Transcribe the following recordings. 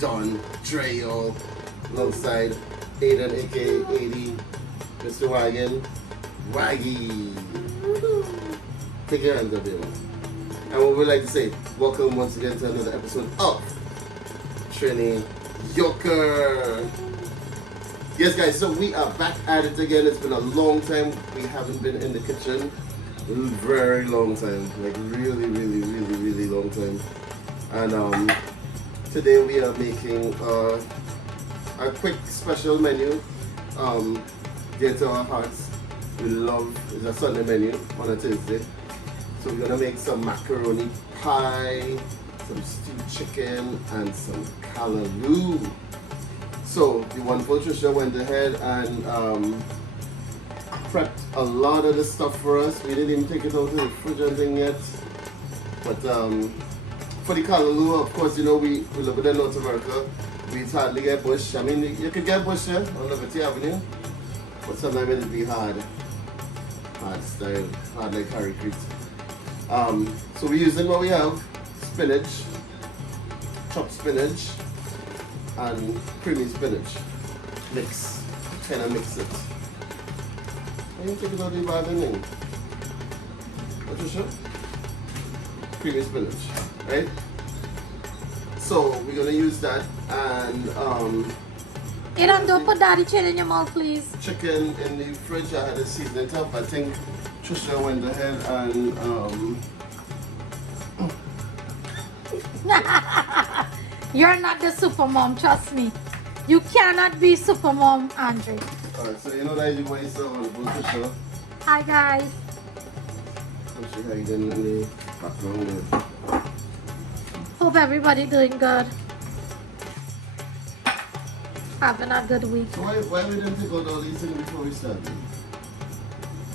Don Trejo, alongside Aiden aka 80, Mr. Wagon, Waggy. Take your hands up there. And what we'd like to say, welcome once again to another episode of Trini Yoker. Yes guys, so we are back at it again. It's been a long time we haven't been in the kitchen. A very long time, like really long time. And today we are making a quick special menu, dear to our hearts. We love, it's a Sunday menu on a Tuesday. So we're gonna make some macaroni pie, some stewed chicken, and some callaloo. So the wonderful Trisha went ahead and prepped a lot of the stuff for us. We didn't even take it out of the fridge or anything yet. But for the callaloo, of course, you know, we live in North America. We hardly get bush. I mean, you could get bush here on Liberty Avenue, but sometimes it'll be hard style, hard like Harry Creek. So we're using what we have: spinach, chopped spinach, and creamy spinach. Kind of mix it. I can take it out of the bag and then. What you show? Creamy spinach, right? So we're gonna use that, and Aaron, don't put daddy chicken in your mouth, please. Chicken in the fridge. I had to season it up. I think Trisha went ahead and You're not the super mom, trust me. You cannot be super mom, Andre. Alright, so you know that you want to say on the Trisha. Hi guys. I'm sure how you didn't in the background there. Hope everybody doing good. Having a good week. So why we didn't take out all these things before we started?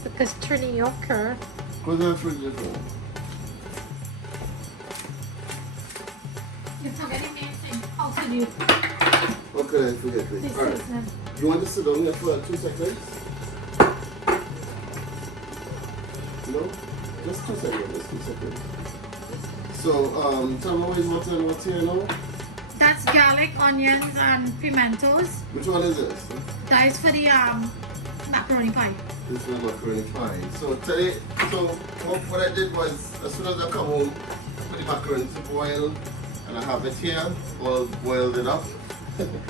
Because Trini Yoker. What's that fridge is for? You forget the main thing. How can you? What could I forget? This Alright. seasoning. You want to sit down here for 2 seconds? No? Just 2 seconds. Just 2 seconds. So, tell me what's here now? That's garlic, onions, and pimentos. Which one is this? That is for the macaroni pie. This is macaroni pie. So today, what I did was, as soon as I come home, put the macaroni to boil, and I have it here, all boiled it up.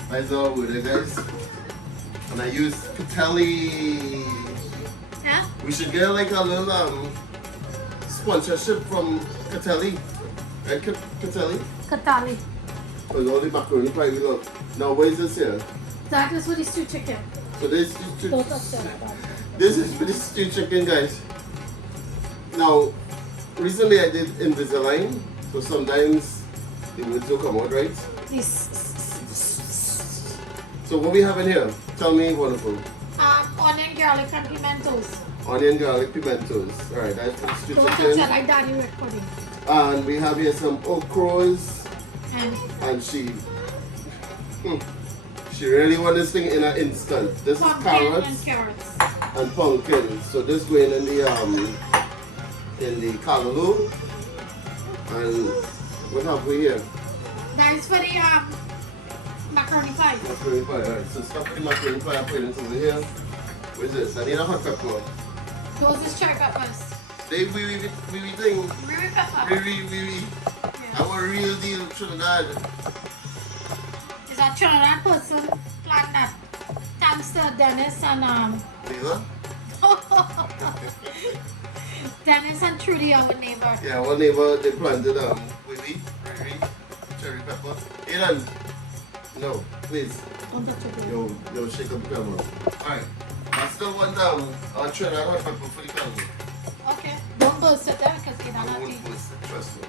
That's all with it, guys. And I use Catelli. Yeah? We should get like a little sponsorship from Catelli. Right, Catelli? Katali. Because all the macaroni pie we love. Now, what is this here? That is for the stew chicken. So this Don't touch that. This is for the stewed chicken, guys. Now, recently I did Invisalign, so sometimes the words will come out right. This. So what we have in here? Tell me, wonderful. Onion, garlic, and pimentos. Onion, garlic, pimentos. All right, that's for the stewed Don't touch chicken. that like daddy recording. And we have here some okras, And and she really want this thing in an instant. This is pumpkin and carrots carrots. and pumpkin. So this going in the callaloo. And what have we here? That is for the macaroni pie. Macaroni pie. Alright, so stuff the macaroni pie I put it over here. What is this? I need a hot pepper. Those is cherry peppers. They we thing. Riri pepper. Yeah. I'm a real deal Trinidad. Is a Trinidad person planned that. Thanks to Dennis and Lisa? Dennis and Trudy, our neighbor. Yeah, one neighbor they planted Riri, cherry pepper. Aiden, no, please. Don't touch it. Yo, shake up the camera. Alright. I still want Trinidad hot pepper for the camera. Okay. Don't burst it there because you don't I have won't to. post it, trust me.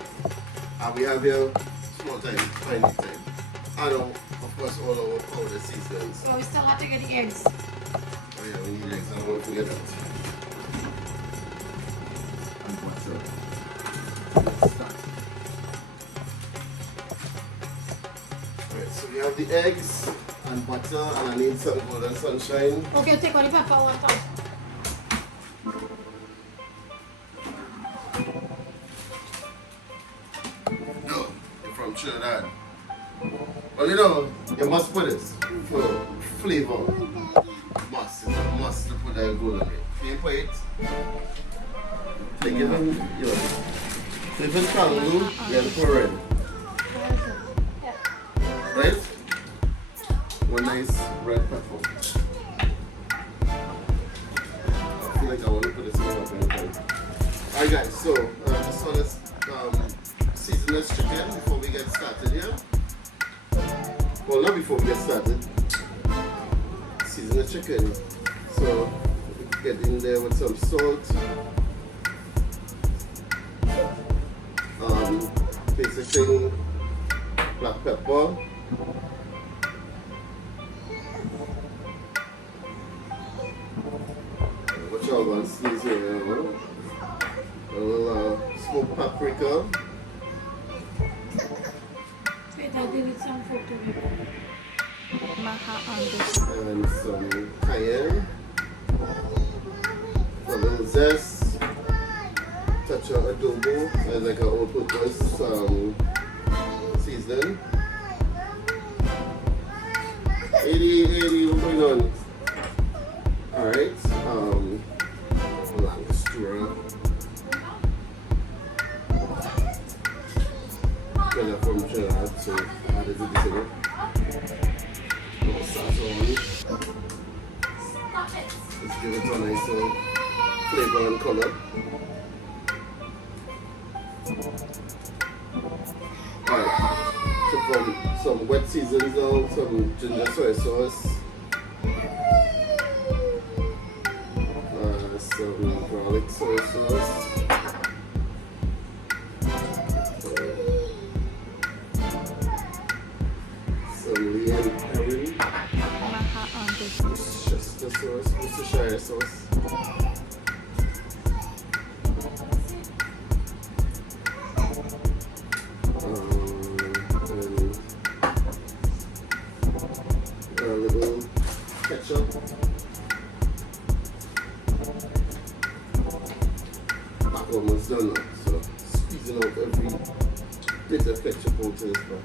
And we have here small time, tiny time. And of course all our powder seasonings. So we still have to get the eggs. Oh yeah, we need eggs, I don't want to forget that. And butter. Let's start. Alright, so we have the eggs and butter, and I need some golden sunshine. Okay, take all the pepper one time. No, you're from Trinidad. Well, you know, you must put this for flavor. Must. It's a must to put that gold on it. Can you put it? They give him, you know, so if it's callaloo, you have to put red. Right? One nice red pepper. I feel like I want to put this in the top. Alright guys, so this one is season this chicken before we get started here. Well, not before we get started. Season the chicken. So get in there with some salt. Basic thing, black pepper. What y'all want to sneeze here? A little smoked paprika. Wait, I'll give it some food to me. And some cayenne. A little zest. Touch of adobo as like an all-purpose seasoning. 80, what's going on? Alright, Langostura. Fella from Trinidad, so added to this again. Little sazon. Let's give it a nice flavor and color. Alright, so from some wet seasons now, some ginger soy sauce, some garlic soy sauce, some Leon herring, Worcestershire sauce, Worcestershire sauce. A little ketchup. Back almost done now, so squeezing out every bit of ketchup out of this back.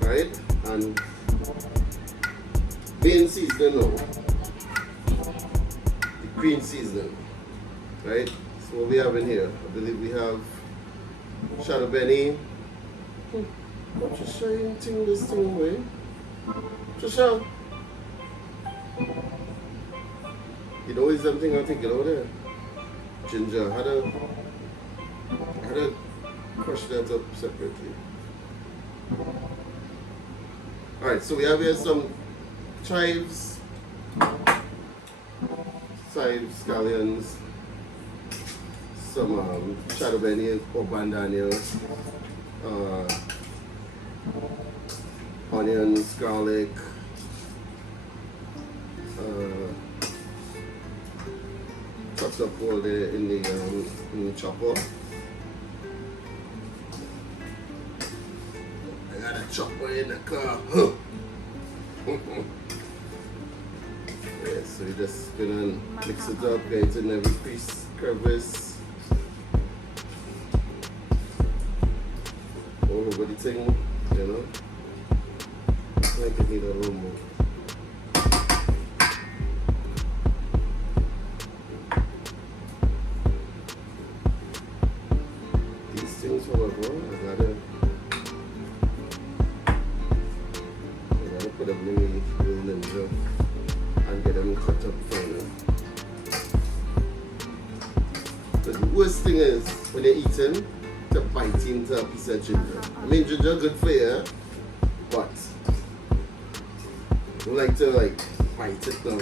Right, and bean seasoning now. The green seasoning, right? So what we have in here, I believe we have shadow benny. What you trying to this thing away? Trisha, you know is something I think over there. Ginger, how to crush that up separately. Alright, so we have here some chives, scallions, some shadow benny or bandania, onions, garlic, chopped up all there in the chopper. I got a chopper in the car. Yeah, so you're just gonna mix it up, get it in every crevice. All over the thing, you know. I think it need a little more. These things, however, I gotta put them in the little ninja and get them cut up finer. The worst thing is when you're eating, to bite into a piece of ginger. I mean, ginger good for you, but you like to bite it down.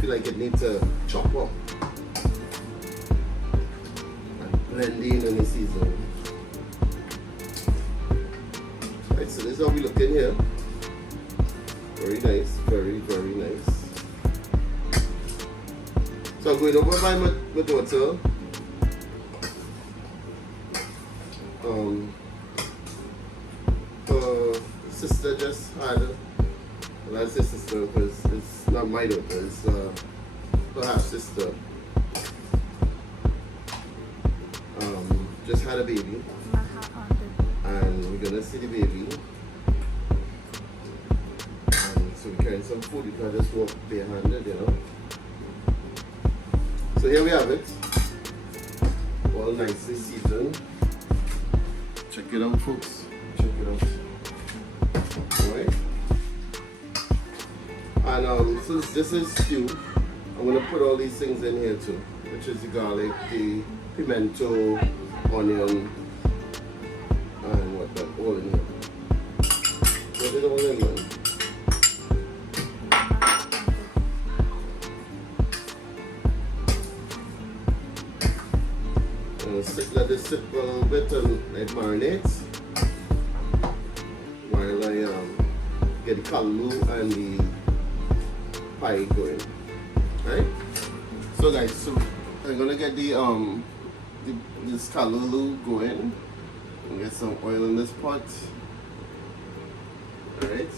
Feel like it needs to chop up and blend in the seasoning. Right, so this is how we look in here. Very nice, very, very nice. So I'm going over by my daughter. Her sister just had, well I say sister because it's not my daughter, it's her her half sister just had a baby, and we're gonna see the baby. And so we're carrying some food. You can't just walk barehanded, you know. So here we have it, all nicely seasoned. Check it out, folks. Check it out. Alright. And since this is stew, I'm gonna put all these things in here too, which is the garlic, the pimento, onion, and whatnot, all in here. Put it all in, man. Let this sit for a little bit and it marinates while I get the callaloo and the pie going. Right? So guys, so I'm gonna get this callaloo going and get some oil in this pot. Alright,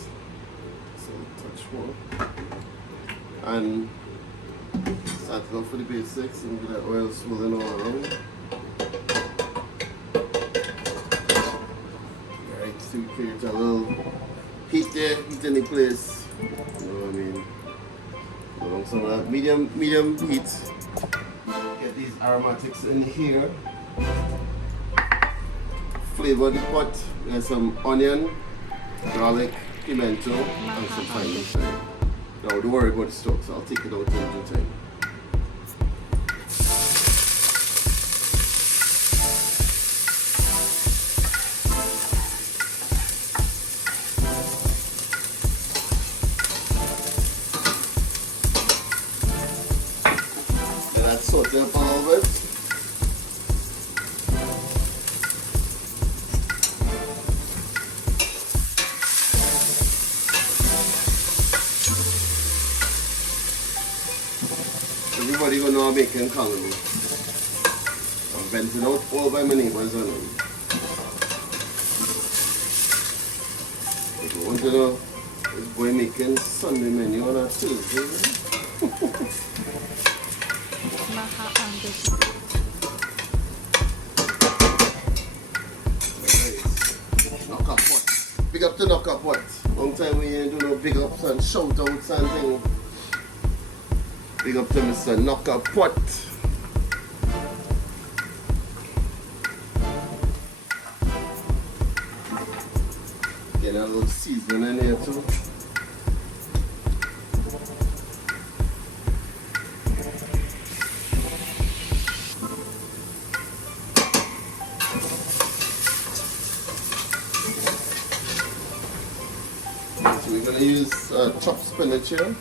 so touch more and start off with the basics and get that oil swirling all around. To create a little heat there, heat in the place. You know what I mean? Some of that medium heat. Get these aromatics in here. Flavor the pot. There's some onion, garlic, pimento, and some thyme. Now don't worry about the stalks, I'll take it out in due time. Saute up a little bit. Everybody gonna know I'm making callaloo. I'm venting out all by my neighbors on them. If you want to know, this boy making Sunday menu on a Tuesday. Big up to knock up what? Long time we ain't do no big ups and shout outs and things. Big up to Mr. Knock Up Pot. Get a little seasoning in here too. We're going to use chopped spinach here.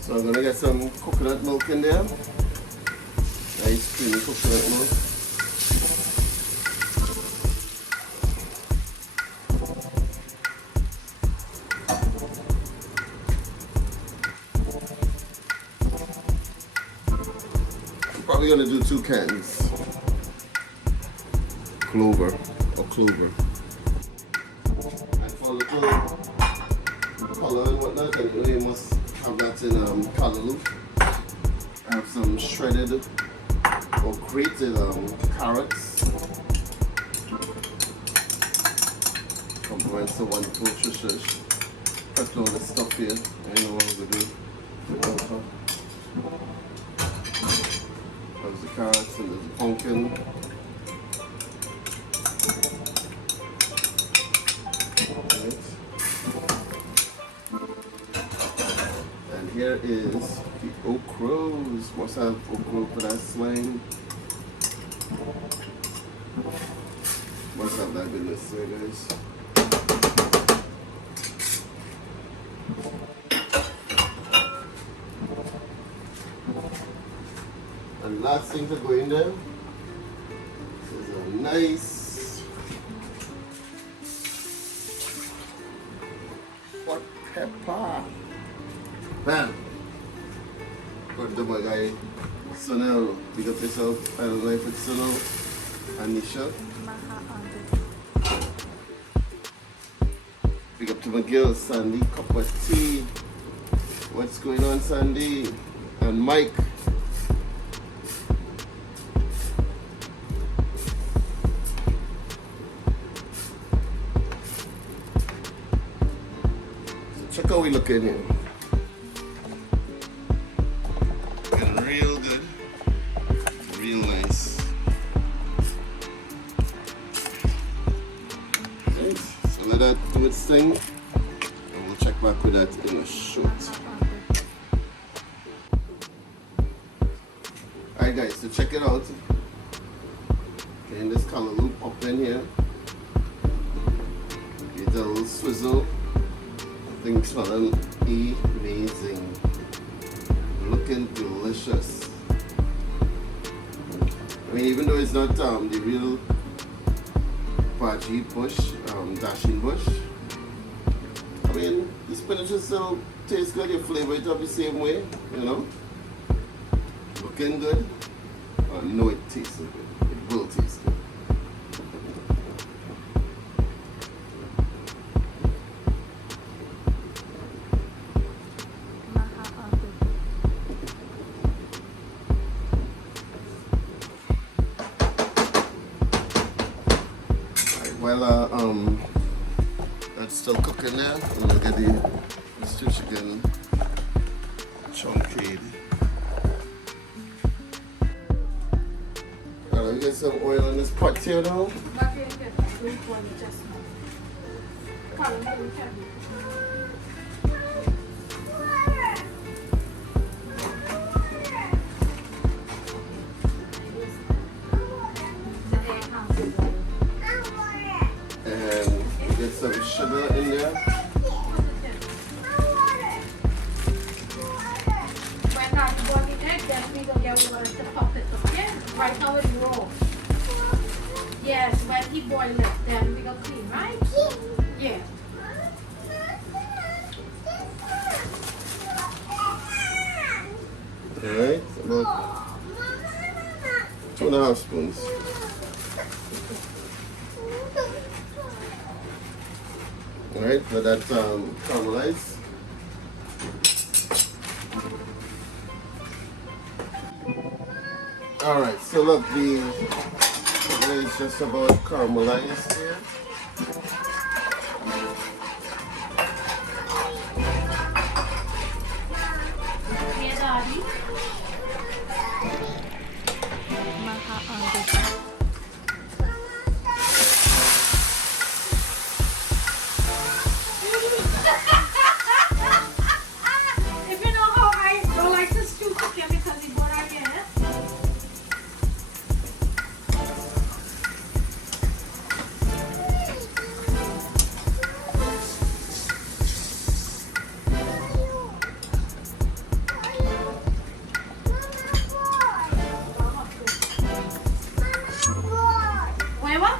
So I'm going to get some coconut milk in there. Nice creamy coconut milk. I'm probably going to do 2 cans. Clover or clover. And for a little color and whatnot, and you must have that in callaloo. I have some shredded or grated carrots. Complements the wonderful nutritious. Press all the stuff here. I know what I'm going to do. There's the carrots and there's the pumpkin. Right. And here is the okras. Must have okra for that slime. Must have that goodness there, guys. And last thing to go in there is a nice pepper. Bam. Got the my guy Sunil. Big up yourself. I don't know if it's Sunil. Alisha. Big up to my girl Sandy. Cup of tea. What's going on, Sandy? And Mike. Check how we looking here. Looking real good. Real nice. Right, so let that do its thing. And we'll check back with that in a short. Alright guys, so check it out. Okay, in this Callaloo, pop in here. Get a little swizzle. Things smelling amazing, looking delicious. I mean, even though it's not the real Paji bush, dashing bush, I mean, the spinach still tastes good. You flavor it up the same way, you know. Looking good. I know it tastes good. It will taste good. While that's still cooking there, I'm gonna get the stew chicken chunky. We get some oil in this pot here now. And get some sugar in there. When that boiling egg, then we gonna get water to pop it up again. Right now it's raw. Yes, when he boil it, then we gonna clean, right? Yeah. Alright, about 2.5 spoons. Alright, let that caramelize. Alright, so look, the sugar is just about caramelized here. Yeah, Daddy. If you know how I don't like to stew cooking because it's what I get. Wait, what?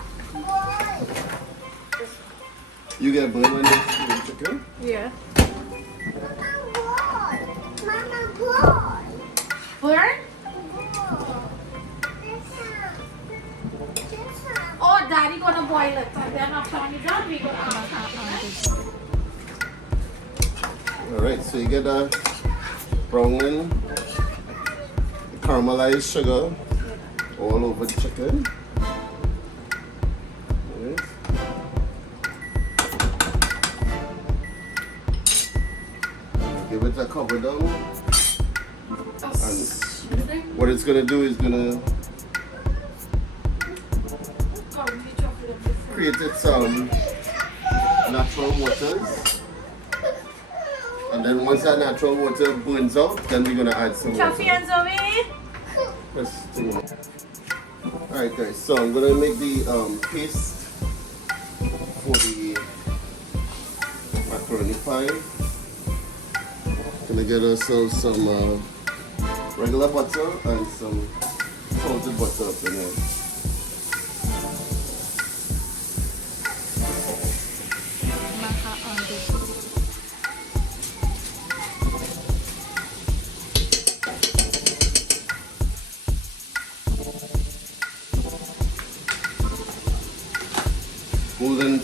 You get burn when you chicken? Yeah. Burn? Oh, Daddy gonna boil it, and then after when it's done, we gonna add. Alright, so you get a browning, caramelized sugar all over the chicken. Alright. Give it a cover down. And what it's gonna do is gonna create its natural waters. And then once that natural water burns out, then we're gonna add some water. Alright guys, so I'm gonna make the paste for the macaroni pie. Gonna get ourselves some regular butter and some salted butter up in there.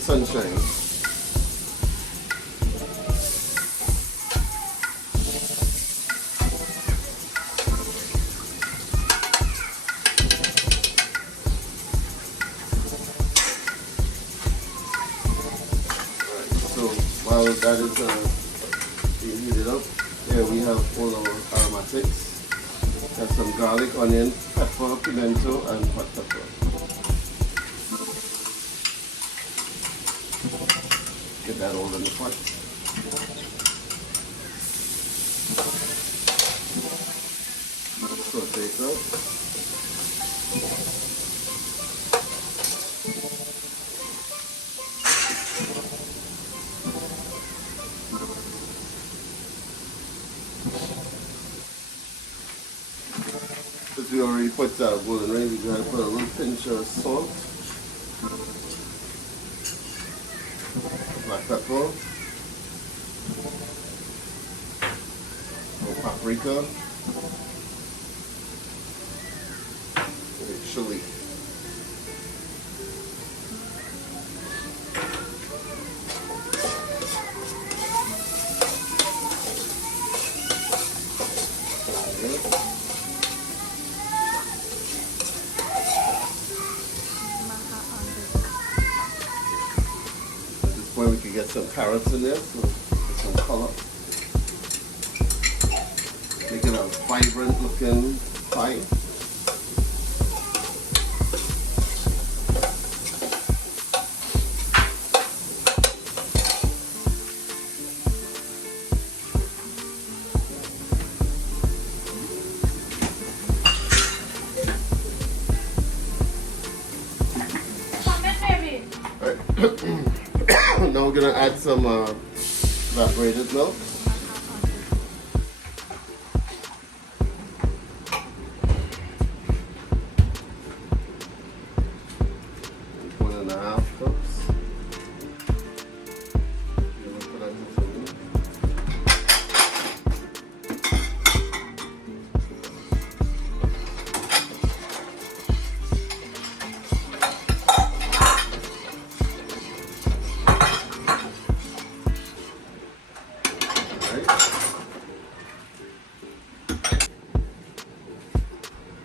sunshine. So while that is being heated up, here we have all our aromatics. There's some garlic, onion, pepper, pimento, and hot pepper. Get that all in the pot. Saute it up. But we already put golden rice, we're going to put a little pinch of salt, black pepper, paprika, chili. Where we can get some carrots in there, so get some color. Make it a vibrant looking pie. Come in, baby. Alright. Now we're gonna add some evaporated milk. 1.5 cups. Put that in some milk.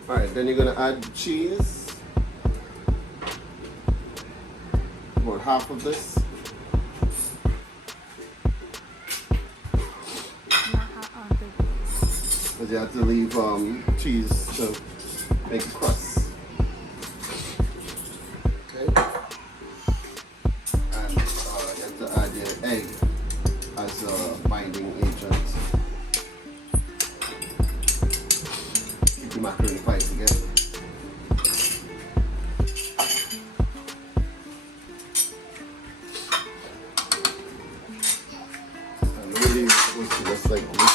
Alright, then you're going to add cheese, about half of this. Because you have to leave cheese to make a crust. Okay. And you have to add your egg as a binding agent. Keep your macaroni pie together. And really supposed to just like this.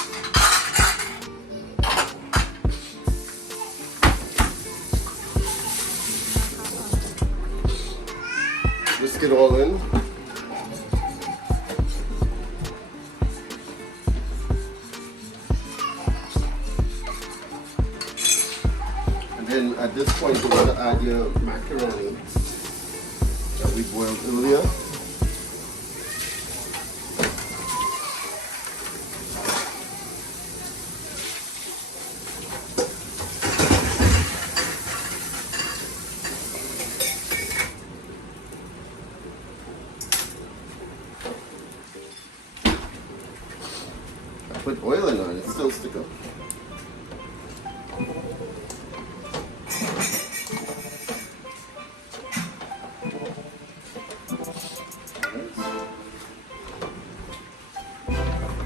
Whisk it all in. And then at this point you're going to add your macaroni that we boiled earlier. Put oil in on it, still stick up.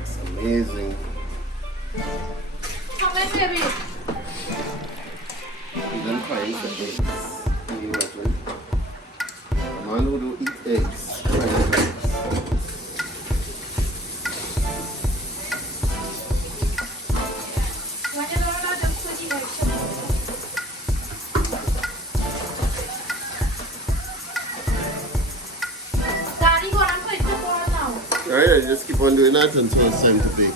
It's amazing. Come in, baby. And then frying the eggs. And you imagine a man who do eat eggs. Frying eggs. Alright, just keep on doing that until it's time to bake.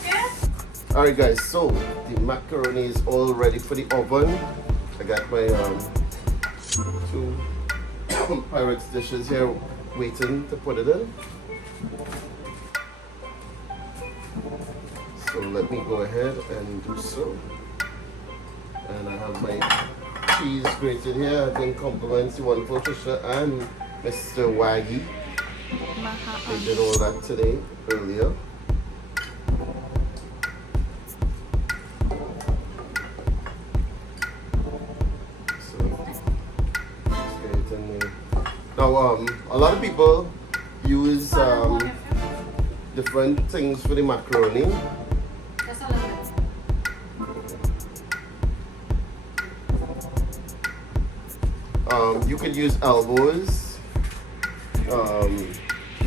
Alright guys, so the macaroni is all ready for the oven. I got my two Pyrex dishes here. waiting to put it in. So let me go ahead and do so. And I have my cheese grated here. I think compliments the wonderful Trisha and Mr. Waggy. They did all that today, earlier. So, let's get it in there. Now, a lot of people use different things for the macaroni. Just a little bit. You could use elbows.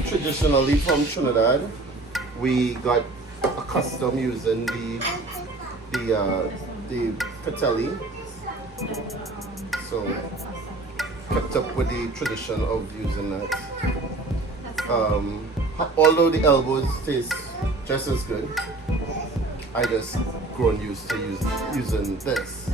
Traditionally from Trinidad, we got accustomed using the patelli. So kept up with the tradition of using that. Although the elbows taste just as good, I just grown used to using this.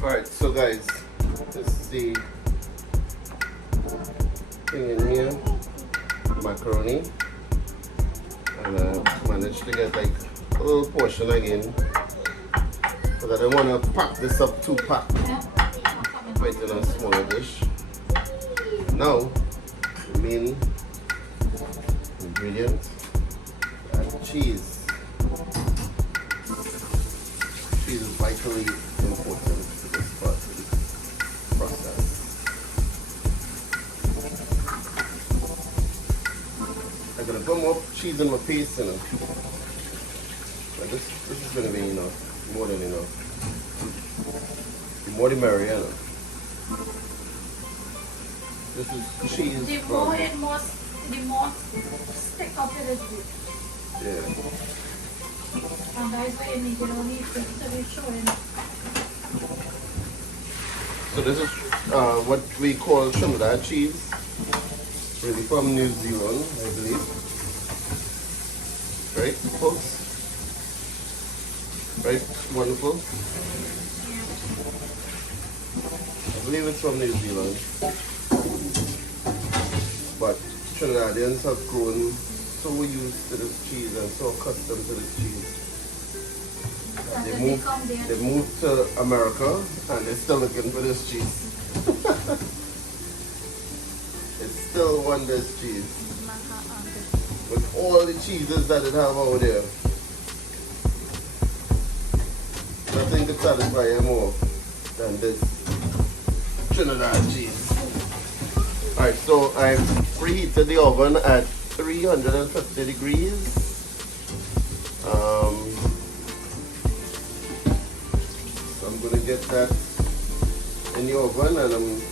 Alright, so guys, this is the thing in here, macaroni, and I managed to get like a little portion again, but I don't want to pack this up too packed, put it in a smaller dish. Now, the main ingredient, cheese. Cheese is vitally important to this part of the process. I'm gonna put more cheese in my paste, you know. But this is gonna be enough, more than enough. The more the merrier, you know. This is cheese. The more stick up it is good. Yeah. And that's why you make it only to be showing. So this is what we call Trinidad cheese, really from New Zealand, I believe. Right, folks? Right, wonderful. I believe it's from New Zealand, but Trinidadians have grown so used to this cheese and so accustomed to this cheese. They moved to America and they're still looking for this cheese. It's still wonders cheese. With all the cheeses that it have out there. Nothing could satisfy you more than this Trinidad cheese. Alright, so I've preheated the oven at 350 degrees. So I'm gonna get that in the oven, and I'm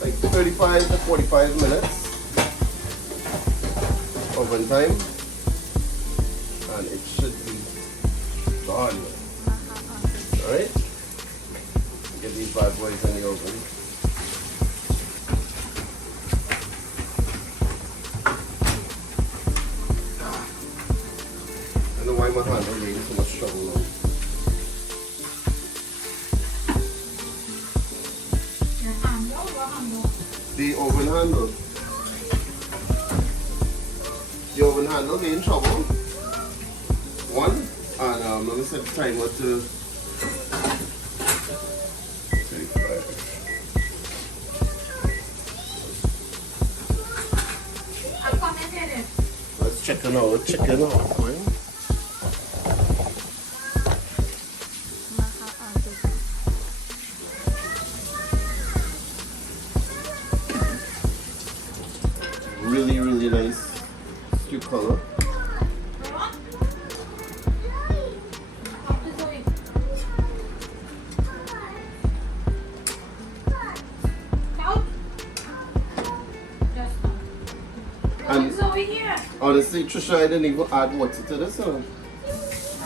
like 35 to 45 minutes oven time, and it should be done. Alright? Get these bad boys in the oven. I don't know why my hand is making so much trouble now. Your handle or handle? The oven handle. The oven handle made trouble. One, and let me set the timer to 35. I'll comment it. Let's check it out. Chicken out, man. Really, really nice stew color. Honestly, Trisha, I didn't even add water to this. So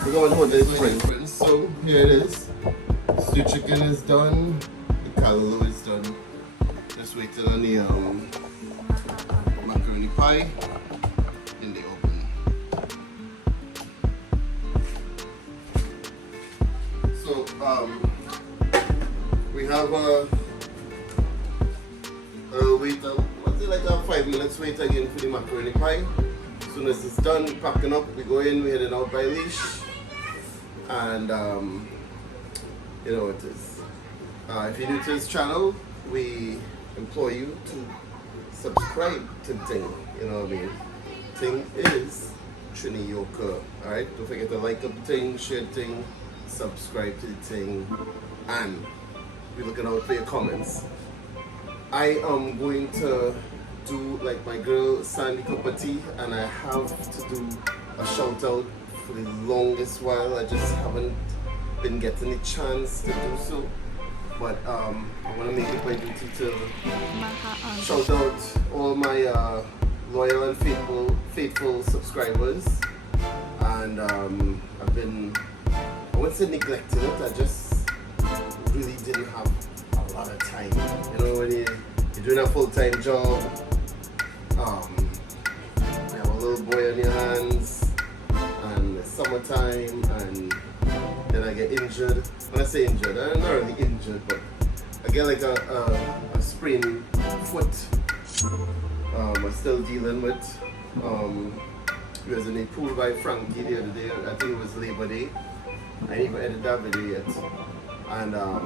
we're going to hold this different. So here it is. Stew chicken is done. The callaloo is done. Just waiting on the macaroni pie in the oven. we have a wait, what's it like, 5 minutes wait again for the macaroni pie. As soon as it's done, packing up, we go in, we're heading out by leash. And you know what it is. If you're new to this channel, we implore you to subscribe to the thing, you know what I mean? Thing is Trini Yoka, alright? Don't forget to like up the thing, share the thing, subscribe to the thing, and we're looking out for your comments. I am going to do like my girl Sandy cup of tea, and I have to do a shout out for the longest while. I just haven't been getting the chance to do so. But I want to make it my duty to shout out all my loyal and faithful subscribers. And I've been, I wouldn't say neglecting it, I just really didn't have a lot of time. You know, when you're doing a full-time job, you have a little boy on your hands, and it's summertime, and then I get injured. When I say injured, I'm not really injured, but I get like a sprained foot. I'm still dealing with. We was in a pool by Frankie the other day. I think it was Labor Day. I didn't even edit that video yet. And I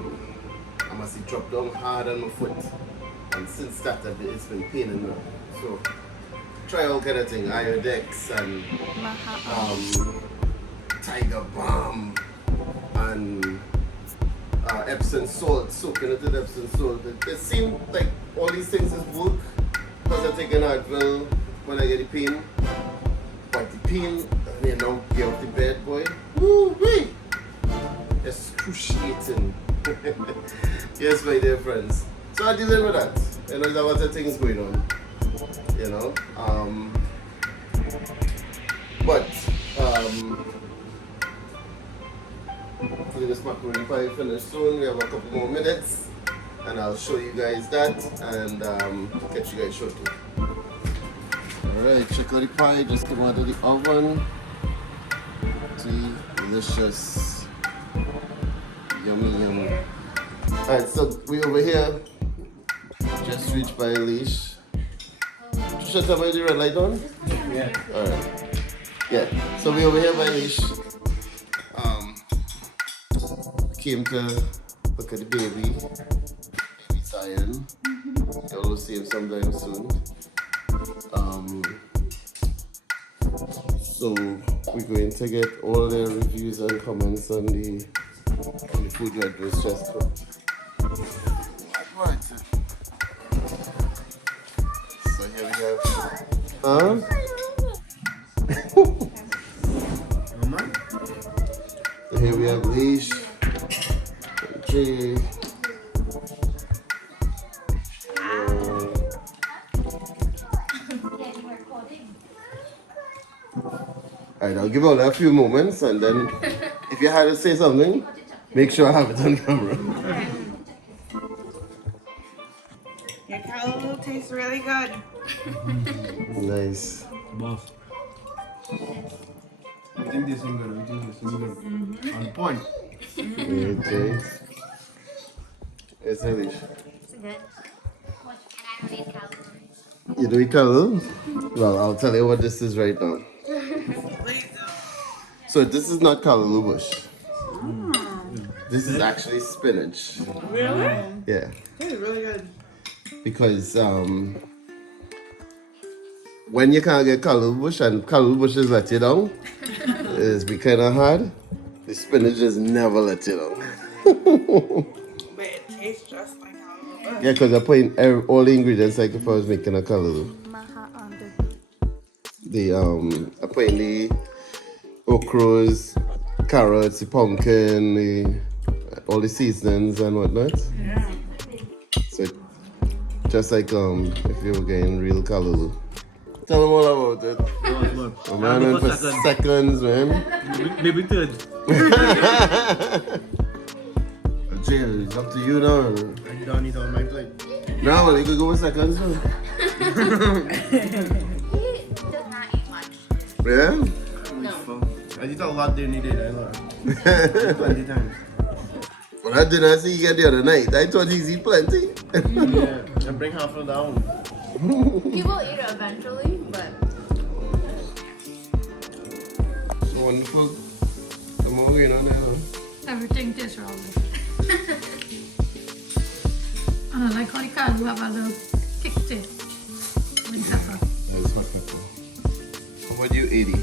must have dropped down hard on my foot. And since that, it's been paining me. So try all kind of thing, Iodex and Tiger Balm and Epsom salt, soaking it in Epsom salt. It seems like all these things is work because I take an Advil when I get the pain. But the pain, you know, get off the bed, boy. Woo-wee! Excruciating. Yes, my dear friends. So I dealing with that. You know, there are a lot of things going on. You know, but hopefully this macaroni pie finish soon. We have a couple more minutes, and I'll show you guys that and catch you guys shortly. Alright, check out the pie, just come out of the oven. Delicious. Yummy, yummy. Alright, so we over here. Just reached by leash. Shut up, the red light on? Yeah. Alright. Yeah. So we over here by leash. Came to look at the baby. Baby Zion. You'll see him sometime soon. So we're going to get all the reviews and comments on the food that was just cooked. Right. So here we have. So here we have leash. Jay. Alright, I'll give all a few moments, and then if you had to say something, make sure I have it on camera. Your callaloo tastes really good. Nice. Boss. I think this one good. I think this one good. On point. Okay. It's Alisha. It's good. And I don't eat callaloo. You do eat callaloo? Well, I'll tell you what this is right now. Please do. So this is not callaloo bush. This is actually spinach. Really? Yeah. It's really good. Because when you can't get callaloo bush and callaloo bush is let you down, it's be kind of hard. The spinach just never let you down. But it tastes just like callaloo. Yeah, because I put in all the ingredients like if I was making a callaloo. I put in the okras, carrots, the pumpkin, all the seasonings and whatnot. Yeah. So just like if you were getting real callaloo. Tell them all about it. Oh, man, went for seconds, man. Maybe third. Jail, it's up to you now. I don't eat on my plate. Now, well, you could go with seconds, man. He does not eat much. Yeah? No. I did a lot there needed. I learned 20 times. Well, I didn't see you get the other night. I thought he's eat plenty. Yeah, and bring half of down. He will eat it eventually, but So wonderful. Come on, you know now. Everything tastes wrong. And I like how the callaloo have a little kick to it. With pepper. That's hot pepper. What you eating?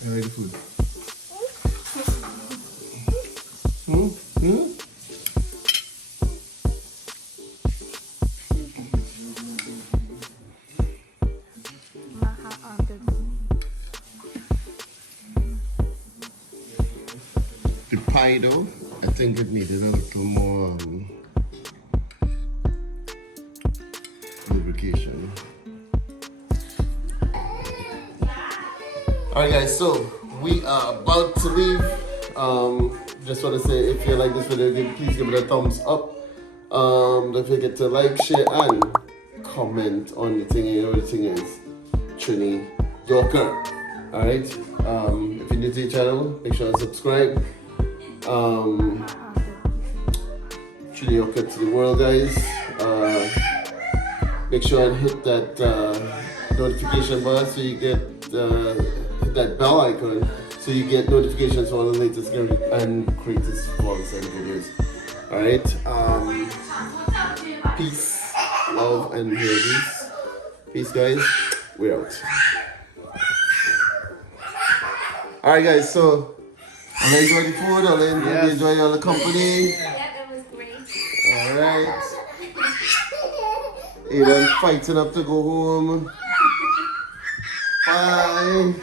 I like the food. The pie though, I think it needed a little more lubrication. Alright guys, so we are about to leave. Just want to say, if you like this video, please give it a thumbs up. Don't forget to like, share, and comment on the thing. You know the thing is Trini Yorker. Alright, if you're new to the channel, make sure to subscribe. Trini Yorker to the world, guys. Make sure and hit that notification bar so you get hit that bell icon so you get notifications for all the latest and greatest vlogs and videos. Alright, peace, love, and peace. Peace, guys. We're out. Alright, guys, so I enjoy the food, I enjoy all the company. yeah, it was great. Alright. Aiden fighting up to go home. Bye.